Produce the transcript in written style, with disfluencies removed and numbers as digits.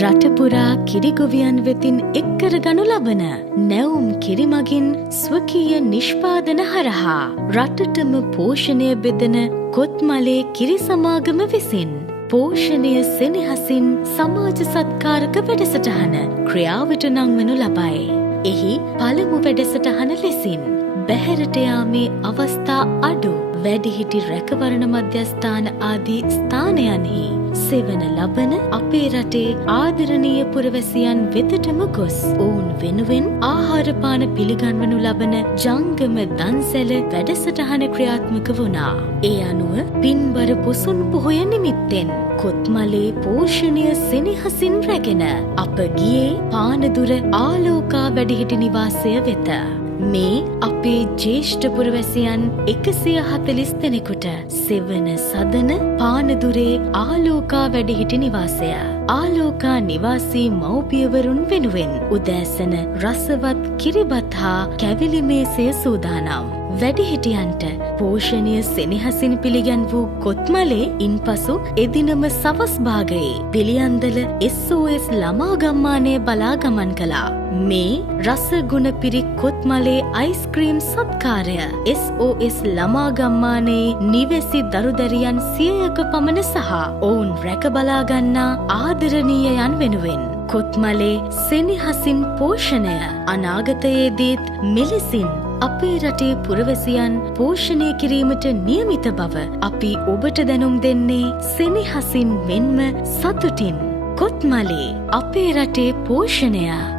රටපුරා කිරිගොවියන් වෙතින් එක්කර ගනු ලබන නැවුම් කිරිමගින් ස්වකීය නිෂ්පාදන හරහා රටටම පෝෂණය බෙදන කොත්මලේ කිරි සමාගම විසින් පෝෂණය සෙනෙහසින් සමාජ සත්කාරක වැඩසටහන ක්‍රියාවට නංවනු ලබයි. එහි පළමු වැඩසටහන ලෙසින් බැහැරට යාමේ අවස්ථා අඩු වැඩිහිටි රැකවරණ මධ්‍යස්ථාන ආදී ස්ථානයන්හි සෙවන ලබන අපේ රටේ ආදරණීය පුරවැසියන් වෙතටම ගොස් ඔවුන් වෙනුවෙන් ආහාරපාන පිළිගන්වනු ලබන ජංගම දන්සැල වැඩසටහන ක්‍රියාත්මක වුණා. ඒ අනුව පින්බර පොසොන් පොහොය නිමිත්තෙන් කොත්මලේ පෝෂණය සෙනෙහසින් රැගෙන අප ගියේ පානදුර ආලෝකා වැඩිහිටි නිවාසය වෙත. මේ අපේ ජේෂ්ඨ පුරවැසියන් 140 දෙනෙකුට සෙවන සදන පානදුරේ ආලෝකා වැඩිහිටි නිවාසය. ආලෝකා නිවාසී මව්පියවරුන් වෙනුවෙන් උදෑසන රසවත් කිරිබත් හා කැවිලි මේසය සූදානම්. වැඩිහිටියන්ට පෝෂණය සෙනෙහසින් පිළිගැන් වූ කොත්මලේ ඉන්පසු එදිනම සවස් භාගයේ පිළියන්දල SOS ළමා ගම්මානය බලා ගමන් කළා. මේ රසගුණ පිරි කොත්මලේ අයිස්ක්‍රීම් සත්කාරය SOS ළමා ගම්මානයේ නිවෙසි දරුදැරියන් 100ක පමණ සහ ඔවුන් රැක බලා ගන්නා ආදරණීයයන් වෙනුවෙන් කොත්මලේ සෙනෙහසින් පෝෂණය අනාගතයේදීත් මෙලෙසින් අපේ රටේ පුරවැසියන් පෝෂණය කිරීමට නියමිත බව අපි ඔබට දැනුම් දෙන්නේ සෙනෙහසින් මෙන්ම සතුටින්. කොත්මලේ අපේ රටේ පෝෂණය.